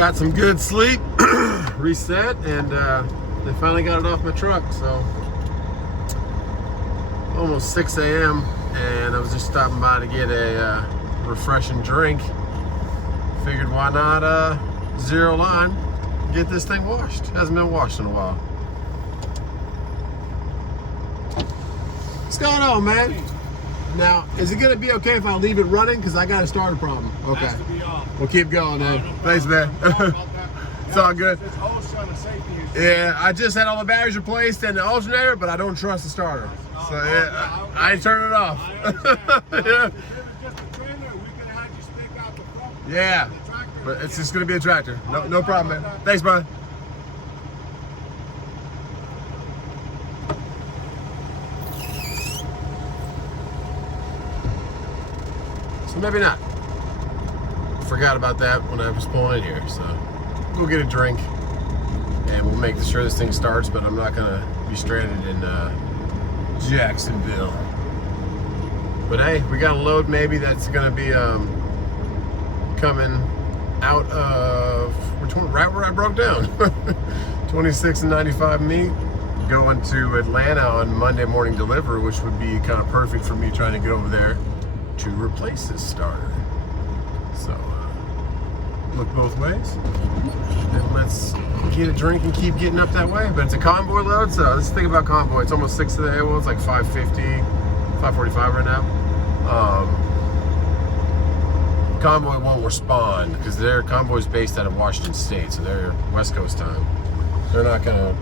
Got some good sleep, reset, and they finally got it off my truck. So almost 6 a.m. and I was just stopping by to get a refreshing drink. Figured why not zero line, get this thing washed. Hasn't been washed in a while. What's going on, man? Now, is it gonna be okay if I leave it running? Because I got a starter problem. Okay. Has to be off. We'll keep going, man. No Thanks, man. It's all good. It's also a safety issue. Yeah, I just had all the batteries replaced and the alternator, but I don't trust the starter. So yeah, I ain't turning it off. I understand. Yeah. If it was just a trailer, we could have had you stick out the front. Yeah, of the tractor. but it's just gonna be a tractor. No problem, man. Thanks, bud. So maybe not. Forgot about that when I was pulling in here. So we'll get a drink and we'll make sure this thing starts. But I'm not gonna be stranded in Jacksonville. But hey, we got a load maybe that's gonna be coming out of right where I broke down. 26 and 95 meat. Going to Atlanta on Monday morning delivery, which would be kind of perfect for me trying to get over there to replace this starter. So look both ways and let's get a drink and keep getting up that way. But it's a Convoy load, so let's think about Convoy. It's almost 6 today. Well, it's like 5:50, 5:45 right now. Convoy won't respond because their Convoy's based out of Washington State, so they're West Coast time. They're not gonna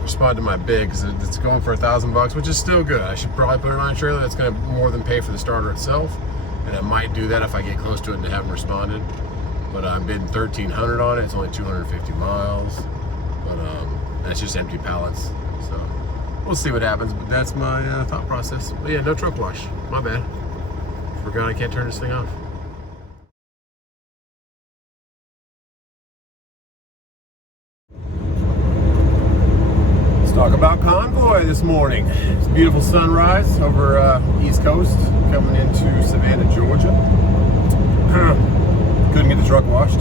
respond to my bid because it's going for $1,000, which is still good. I should probably put it on a trailer that's gonna more than pay for the starter itself, and I might do that if I get close to it and they haven't responded. But I'm bidding $1,300 on it. It's only 250 miles, but that's just empty pallets. So we'll see what happens. But that's my thought process. But yeah, no truck wash. My bad. Forgot I can't turn this thing off. Talk about Convoy this morning. It's a beautiful sunrise over East Coast coming into Savannah, Georgia. Couldn't get the truck washed,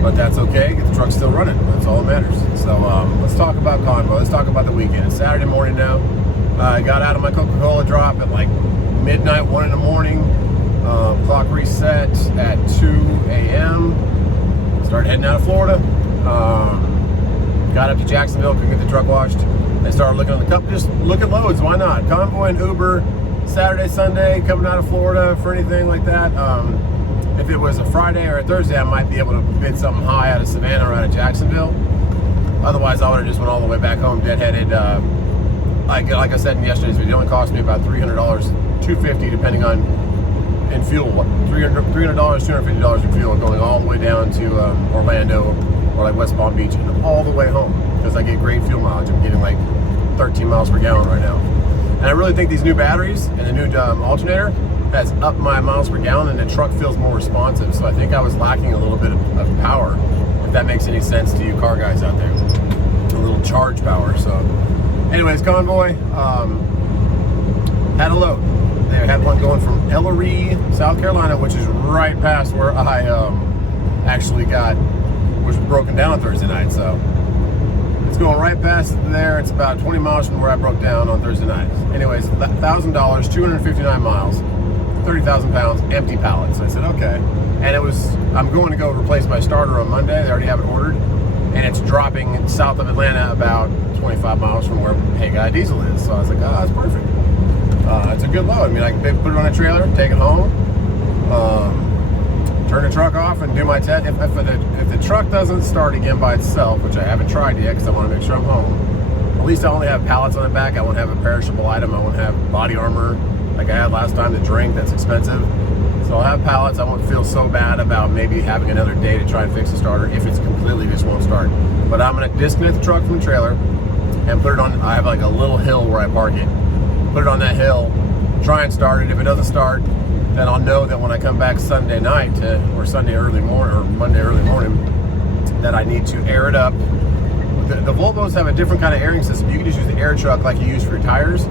but that's okay. The truck's still running. That's all that matters. So let's talk about Convoy. Let's talk about the weekend. It's Saturday morning now. I got out of my Coca-Cola drop at like midnight, 1 in the morning. Clock reset at 2 a.m. Started heading out of Florida. Got up to Jacksonville, couldn't get the truck washed. I started looking on the cup, just look at loads, why not? Convoy and Uber, Saturday, Sunday, coming out of Florida for anything like that. If it was a Friday or a Thursday, I might be able to bid something high out of Savannah or out of Jacksonville. Otherwise, I would have just went all the way back home, deadheaded. Like I said in yesterday's video, it only cost me about $300, $250 depending on in fuel. $300, $250 in fuel, going all the way down to Orlando or like West Palm Beach and all the way home because I get great fuel mileage. I'm getting like 13 miles per gallon right now. And I really think these new batteries and the new alternator has upped my miles per gallon and the truck feels more responsive. So I think I was lacking a little bit of power, if that makes any sense to you car guys out there. A little charge power. So anyways, Convoy had a load. They had one going from Ellery, South Carolina, which is right past where I actually was broken down on Thursday night. So it's going right past there. It's about 20 miles from where I broke down on Thursday night. Anyways, $1,000, 259 miles, 30,000 pounds, empty pallets. I said, okay. And I'm going to go replace my starter on Monday. They already have it ordered. And it's dropping south of Atlanta about 25 miles from where Hey Guy Diesel is. So I was like, oh, that's perfect. It's a good load. I mean, I can put it on a trailer, take it home, turn the truck off and do my test. If the truck doesn't start again by itself, which I haven't tried yet because I want to make sure I'm home, at least I only have pallets on the back. I won't have a perishable item. I won't have body armor like I had last time, the drink that's expensive. So I'll have pallets. I won't feel so bad about maybe having another day to try and fix the starter if it's completely just won't start. But I'm going to disconnect the truck from the trailer and put it on. I have like a little hill where I park it. Put it on that hill, try and start it. If it doesn't start, then I'll know that when I come back Sunday night or Sunday early morning or Monday early morning that I need to air it up. The Volvos have a different kind of airing system. You can just use the air truck like you use for your tires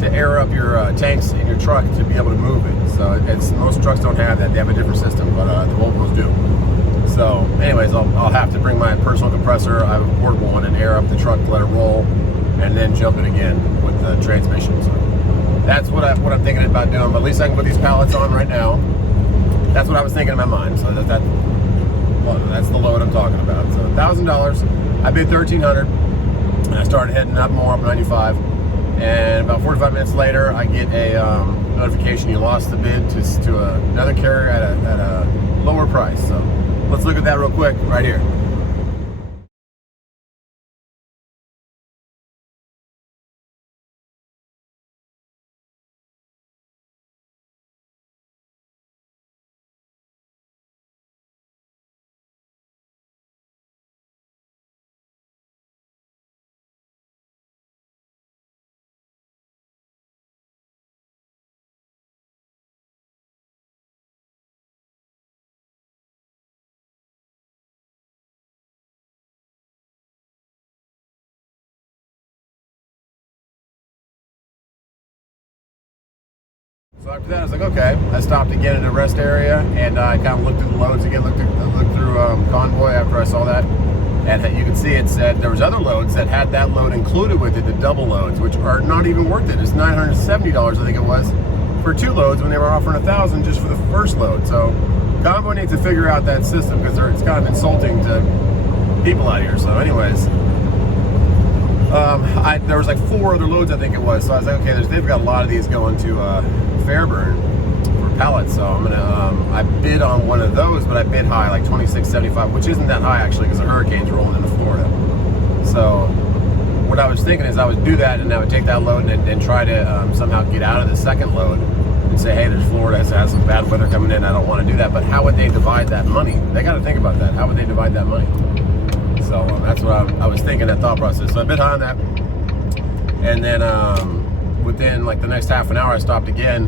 to air up your tanks in your truck to be able to move it. So most trucks don't have that. They have a different system, but the Volvos do. So anyways, I'll have to bring my personal compressor. I have a portable one and air up the truck to let it roll, and then jump it again with the transmission. So that's what I'm thinking about doing. But at least I can put these pallets on right now. That's what I was thinking in my mind. So that's the load I'm talking about. So $1,000. I bid $1,300, and I started heading up more up 95. And about 45 minutes later, I get a notification you lost the bid to another carrier at a lower price. So let's look at that real quick right here. So after that, I was like, okay. I stopped again at a rest area, and I kind of looked at the loads again, looked through Convoy after I saw that. And you can see it said there was other loads that had that load included with it, the double loads, which are not even worth it. It's $970, I think it was, for 2 loads when they were offering $1,000 just for the first load. So Convoy needs to figure out that system, because it's kind of insulting to people out here. So anyways, there was like 4 other loads, I think it was. So I was like, okay, they've got a lot of these going to Fairburn for pallets. So I'm gonna, I bid on one of those, but I bid high, like $26.75, which isn't that high actually, because the hurricane's rolling into Florida. So what I was thinking is I would do that, and I would take that load and try to somehow get out of the second load and say, hey, there's Florida, has some bad weather coming in. I don't want to do that. But how would they divide that money? They got to think about that. How would they divide that money? So that's what I was thinking, that thought process. So I bid high on that. And then within like the next half an hour, I stopped again,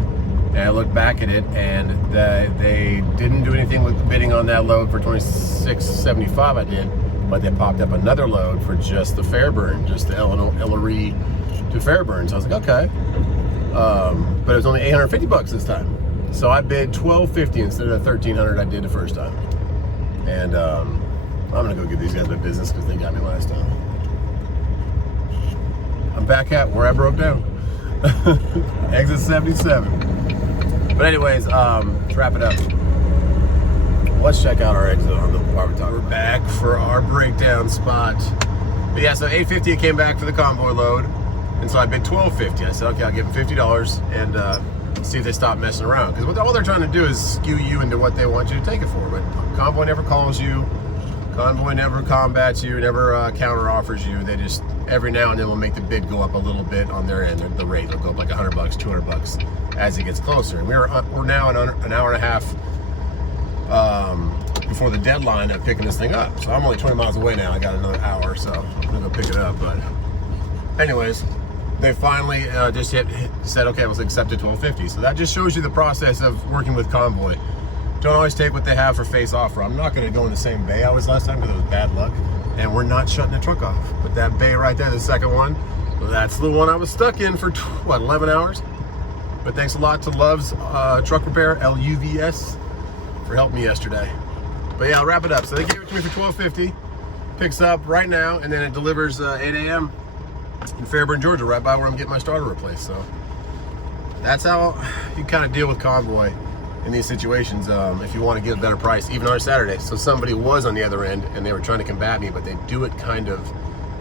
and I looked back at it, and they didn't do anything with bidding on that load for $26.75. I did, but they popped up another load for just the Fairburn, just the Ellery to Fairburn. So I was like, okay. But it was only $850 this time. So I bid $1,250 instead of the $1,300 I did the first time. And I'm gonna go give these guys my business, because they got me last time. I'm back at where I broke down. Exit 77. But anyways, to wrap it up, let's check out our exit on the apartment talk. We're back for our breakdown spot. But yeah, so $850 it came back for the convoy load. And so I bid $1,250. I said, okay, I'll give them $50 and see if they stop messing around. Because all they're trying to do is skew you into what they want you to take it for. But Convoy never calls you. Convoy never combats you, never counter offers you. They just every now and then will make the bid go up a little bit on their end. The rate will go up like $100, $200 as it gets closer. And we're now an hour and a half before the deadline of picking this thing up. So I'm only 20 miles away now. I got another hour, so I'm gonna go pick it up. But anyways, they finally just said, okay, let's accept it $1,250. So that just shows you the process of working with Convoy. Don't always take what they have for face offer. I'm not gonna go in the same bay I was last time, because it was bad luck. And we're not shutting the truck off. But that bay right there, the second one, that's the one I was stuck in for, what, 11 hours? But thanks a lot to Love's Truck Repair, LUVS, for helping me yesterday. But yeah, I'll wrap it up. So they gave it to me for $1,250. Picks up right now, and then it delivers 8 a.m. in Fairburn, Georgia, right by where I'm getting my starter replaced. So that's how you kind of deal with Convoy in these situations, if you want to get a better price, even on a Saturday. So somebody was on the other end, and they were trying to combat me, but they do it kind of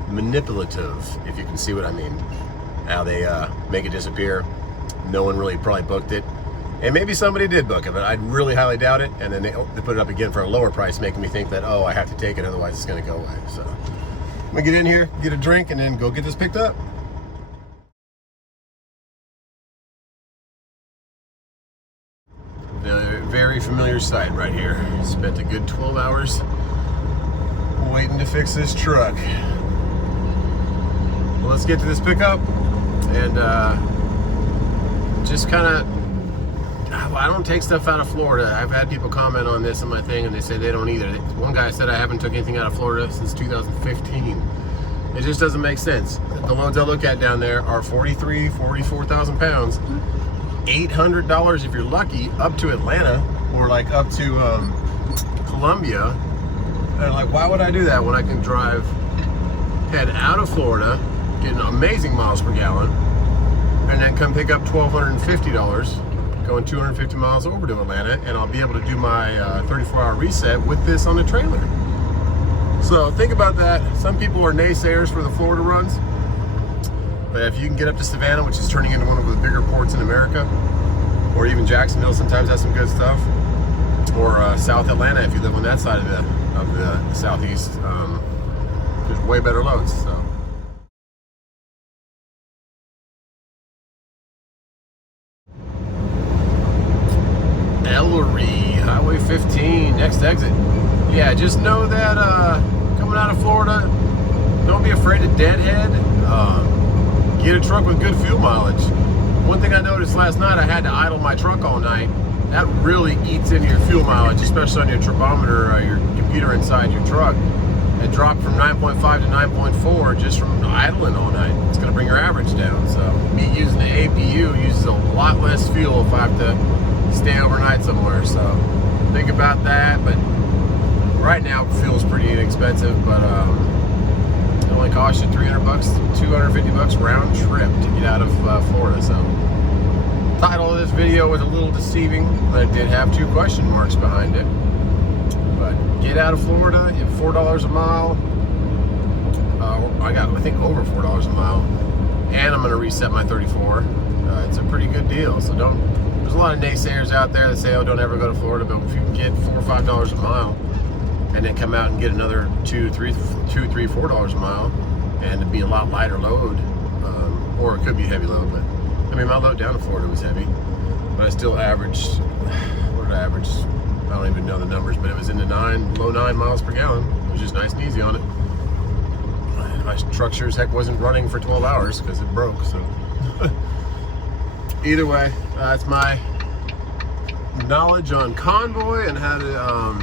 manipulative, if you can see what I mean. How they make it disappear. No one really probably booked it. And maybe somebody did book it, but I'd really highly doubt it. And then they put it up again for a lower price, making me think that, oh, I have to take it, otherwise it's going to go away. So I'm going to get in here, get a drink, and then go get this picked up. Very familiar sight right here. Spent a good 12 hours waiting to fix this truck. Well, let's get to this pickup, and just kind of, I don't take stuff out of Florida. I've had people comment on this on my thing, and they say they don't either. One guy said I haven't took anything out of Florida since 2015. It just doesn't make sense. The loads I look at down there are 44,000 pounds. $800 if you're lucky, up to Atlanta, or like up to Columbia, And like, why would I do that when I can head out of Florida, get amazing miles per gallon, and then come pick up $1,250, going 250 miles over to Atlanta, and I'll be able to do my 34-hour reset with this on the trailer. So think about that. Some people are naysayers for the Florida runs, but if you can get up to Savannah, which is turning into one of the bigger ports in America, or even Jacksonville sometimes has some good stuff, or South Atlanta if you live on that side of the southeast, there's way better loads. So. Ellery, Highway 15, next exit. Yeah, just know that coming out of Florida, don't be afraid of Deadhead. Get a truck with good fuel mileage. One thing I noticed last night, I had to idle my truck all night. That really eats into your fuel mileage, especially on your tripometer, your computer inside your truck. It dropped from 9.5 to 9.4 just from idling all night. It's going to bring your average down. So me using the APU uses a lot less fuel if I have to stay overnight somewhere. So think about that. But right now, fuel's pretty inexpensive, but it only costs you $300, $250 round trip to get out of Florida. So title of this video was a little deceiving, but it did have 2 question marks behind it. But get out of Florida, you have $4 a mile. I think over $4 a mile, and I'm going to reset my 34. It's a pretty good deal. So there's a lot of naysayers out there that say, oh, don't ever go to Florida, but if you can get $4 or $5 a mile and then come out and get another $2, $3, $4 a mile, and it'd be a lot lighter load, or it could be a heavy load, but I mean, my load down to Florida was heavy, but I still averaged, what did I average? I don't even know the numbers, but it was in the low 9 miles per gallon. It was just nice and easy on it. My truck sure as heck wasn't running for 12 hours because it broke, so. Either way, that's my knowledge on Convoy and how to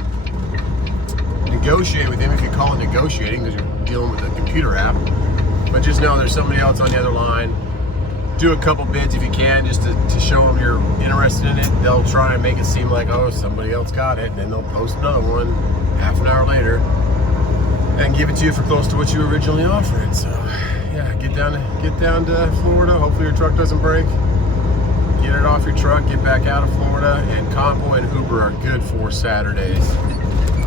negotiate with him, if you call it negotiating, because you're dealing with a computer app. But just know there's somebody else on the other line. Do a couple bids if you can, just to show them you're interested in it. They'll try and make it seem like, oh, somebody else got it, and then they'll post another one half an hour later and give it to you for close to what you originally offered. So yeah, get down to Florida. Hopefully your truck doesn't break. Get it off your truck, get back out of Florida, and Convoy and Uber are good for Saturdays.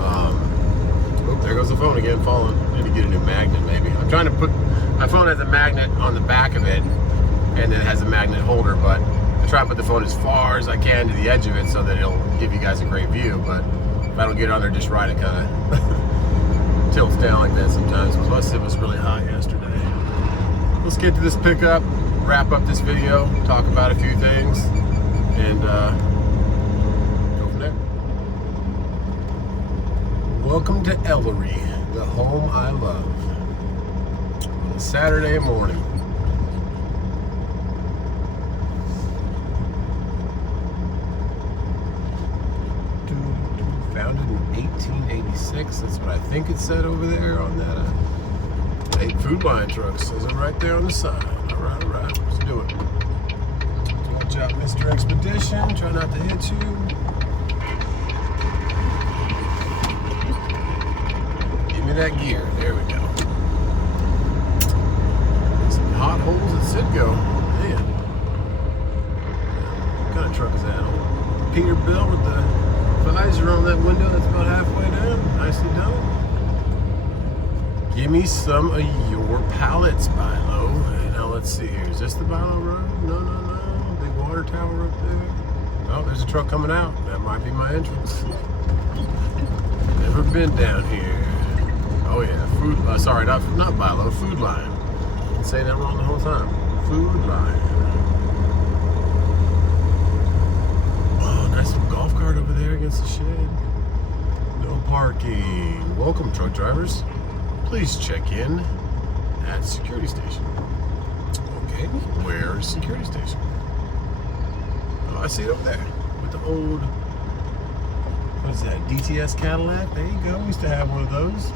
Oh, there goes the phone again, falling. I need to get a new magnet, maybe. I'm trying to put, my phone has a magnet on the back of it, and then it has a magnet holder, but I try and put the phone as far as I can to the edge of it so that it'll give you guys a great view. But if I don't get it on there just right, it kind of tilts down like that sometimes. Plus, it was really hot yesterday. Let's get to this pickup, wrap up this video, talk about a few things, and go from there. Welcome to Ellery, the home I love. On a Saturday morning. Founded in 1886. That's what I think it said over there on that 8 food line trucks. Says it right there on the side. All right. Let's do it. Watch out, Mr. Expedition. Try not to hit you. Give me that gear. There we go. Some hot holes at Citgo. Man. What kind of truck is that? Old Peterbilt with the visor on that window that's about halfway down. Nicely done. Give me some of your pallets, Bilo. Now let's see here. Is this the Bilo Road? No. Big water tower up there. Oh, there's a truck coming out. That might be my entrance. Never been down here. Oh yeah, sorry, not Bilo, Food Line. Been saying that wrong the whole time. Food Line. Oh, nice little golf cart over there against the shed. No parking. Welcome, truck drivers. Please check in at security station. Okay, where is security station? Oh, I see it over there with the old, what is that, DTS Cadillac? There you go. We used to have one of those.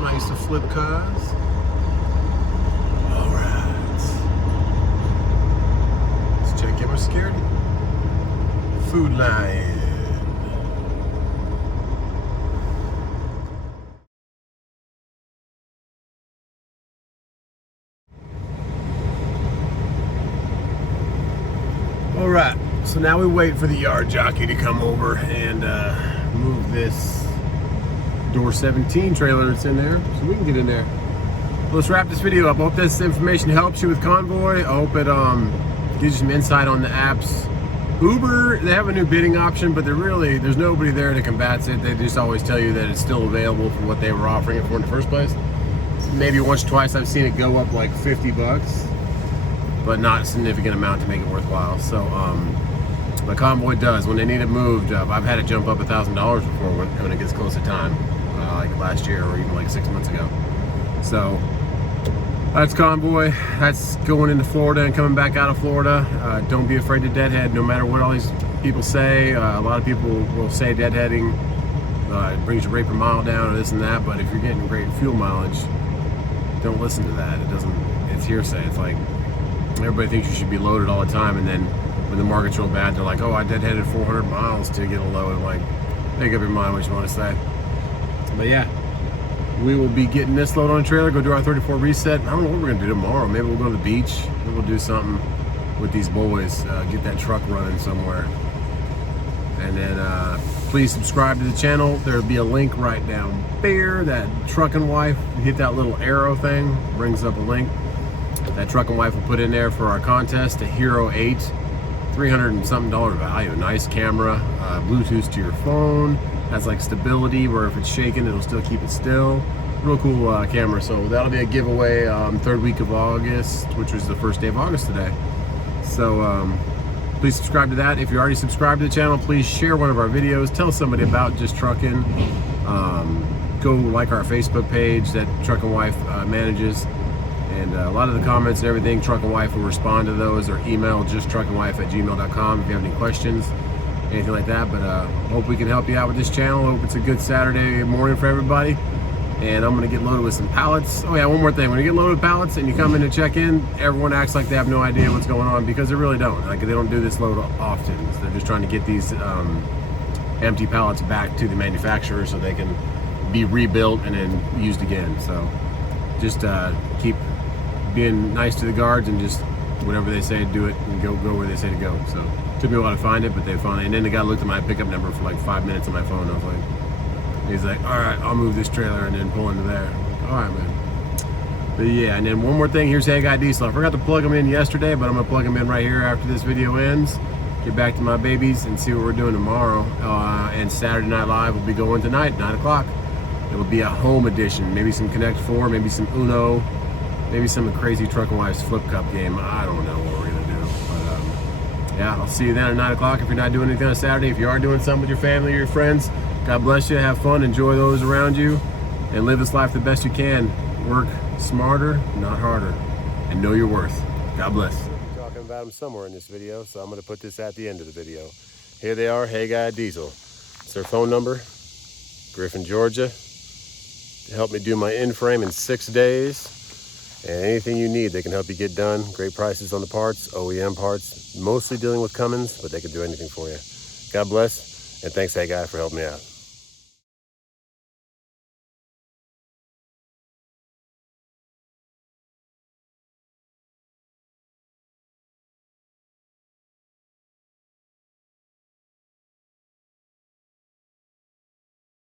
I used to flip cars. All right. Let's check in with security. Food Line. All right, so now we wait for the yard jockey to come over and move this door 17 trailer that's in there so we can get in there. Let's wrap this video up. I hope this information helps you with Convoy. I hope it gives you some insight on the apps. Uber, they have a new bidding option, but there's nobody there to combat it. They just always tell you that it's still available for what they were offering it for in the first place. Maybe once or twice I've seen it go up like 50 bucks, but not a significant amount to make it worthwhile. So, but Convoy does. When they need it moved, I've had it jump up $1,000 before when it gets close to time, like last year or even like 6 months ago. So that's Convoy. That's going into Florida and coming back out of Florida. Don't be afraid to deadhead, no matter what all these people say. A lot of people will say deadheading it brings your rate per mile down or this and that, but if you're getting great fuel mileage, don't listen to that. It's hearsay. It's like everybody thinks you should be loaded all the time, and then when the market's real bad, they're like, oh, I deadheaded 400 miles to get a load. I'm like, make up your mind what you want to say. But yeah, we will be getting this load on a trailer, go do our 34 reset. I don't know what we're gonna do tomorrow. Maybe we'll go to the beach. Maybe we'll do something with these boys, get that truck running somewhere. And then please subscribe to the channel. There'll be a link right down there, that Truckin' Wife. You hit that little arrow thing, brings up a link. That Truckin' Wife will put in there for our contest, a Hero 8, $300 and something value. Nice camera, Bluetooth to your phone. Has like stability where if it's shaking, it'll still keep it still. Real cool camera. So that'll be a giveaway third week of August, which was the first day of August today. So please subscribe to that. If you're already subscribed to the channel, please share one of our videos. Tell somebody about Just Truckin'. Go like our Facebook page that Truckin' Wife manages. And a lot of the comments and everything, Truckin' Wife will respond to those, or email justtruckinwife@gmail.com if you have any questions, anything like that. But hope we can help you out with this channel. Hope it's a good Saturday morning for everybody. And I'm gonna get loaded with some pallets. Oh yeah, one more thing. When you get loaded with pallets and you come in to check in, everyone acts like they have no idea what's going on, because they really don't. Like, they don't do this load often. So they're just trying to get these empty pallets back to the manufacturer so they can be rebuilt and then used again. So just keep being nice to the guards and just whatever they say, do it, and go where they say to go. So it took me a while to find it, but they found it. And then the guy looked at my pickup number for like 5 minutes on my phone. I was like, he's like, all right, I'll move this trailer and then pull into there. I'm like, all right, man. But yeah, and then one more thing, here's Hey Guy Diesel. I forgot to plug them in yesterday, but I'm gonna plug them in right here after this video ends. Get back to my babies and see what we're doing tomorrow. And Saturday Night Live will be going tonight, 9 o'clock. It will be a home edition, maybe some Connect 4, maybe some Uno, maybe some crazy Truckin' Wife's Flip Cup game. I don't know what we're gonna do, but yeah, I'll see you then at 9 o'clock if you're not doing anything on Saturday. If you are doing something with your family or your friends, God bless you, have fun, enjoy those around you, and live this life the best you can. Work smarter, not harder, and know your worth. God bless. I'm talking about them somewhere in this video, so I'm gonna put this at the end of the video. Here they are, Hey Guy Diesel. It's their phone number, Griffin, Georgia. Help me do my in-frame in 6 days. And anything you need, they can help you get done. Great prices on the parts, OEM parts. Mostly dealing with Cummins, but they can do anything for you. God bless, and thanks, Hey Guy, for helping me out.